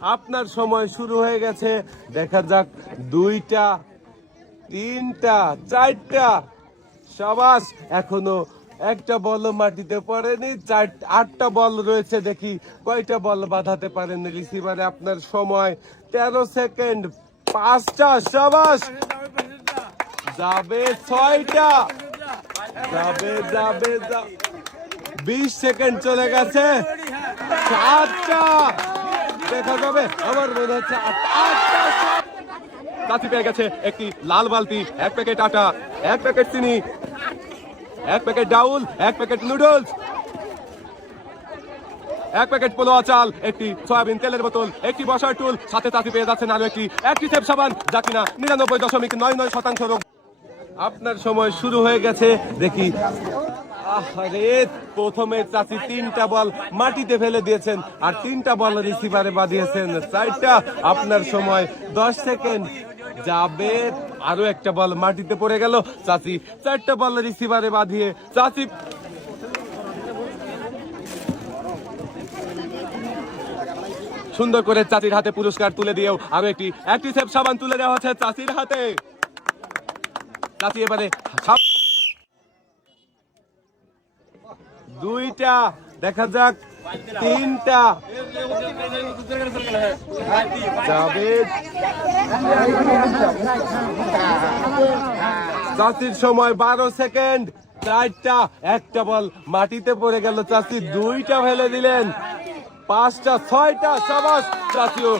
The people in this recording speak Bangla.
আপনার সময় শুরু হয়ে গেছে। দেখা যাক, 2টা, 3টা, 4টা। সাবাস, এখনো একটা বল মাটিতে পড়েনি। 8টা বল রয়েছে, দেখি কয়টা বল বাঁধাতে পারেন রিসিভারে। আপনার সময় 13 সেকেন্ড। 5টা, সাবাস। যাবে 6টা, যাবে যাবে 20 সেকেন্ড চলে গেছে। 7টা, দেখা যাবে। আমার মনে হচ্ছে 8টা। চাচি পেয়ে গেছে একটি লাল বালতি, 1 প্যাকেট আটা, 1 প্যাকেট চিনি, 1 প্যাকেট ডাউল, 1 প্যাকেট নুডলস, 1 প্যাকেট পোলোয়া চাল, একটি সয়াবিন তেলের বোতল, একটি বসার টুল, সাথে চাচি পেয়ে যাচ্ছেন আরো একটি অ্যাক্টিভ সাবান, যা কিনা 99.99% রোগ। আপনার সময় শুরু হয়ে গেছে, দেখি। আরে, প্রথমে চাচি 3টা বল মাটিতে ফেলে দিয়েছেন, আর 3টা বল রিসিভারে বাঁধিয়েছেন। 4টা। আপনার সময় 10 সেকেন্ড। যাবে, আরো একটা বল মাটিতে পড়ে গেল। চাচি 4টা বল রিসিভারে বাঁধিয়ে চাচি সুন্দর করে চাচির হাতে পুরস্কার তুলে দিয়েও আরো একটি অ্যাক্টিভ সাবান তুলে দেওয়া হচ্ছে চাচির হাতে। চাচি এবারে 2টা, দেখা যাক 3টা, যাবে। চাচির সময় 12 সেকেন্ড। 4টা, একটা বল মাটিতে পড়ে গেল। চাচি 2টা ফেলে দিলেন। 5টা, 6টা, সাবাস। চাচিও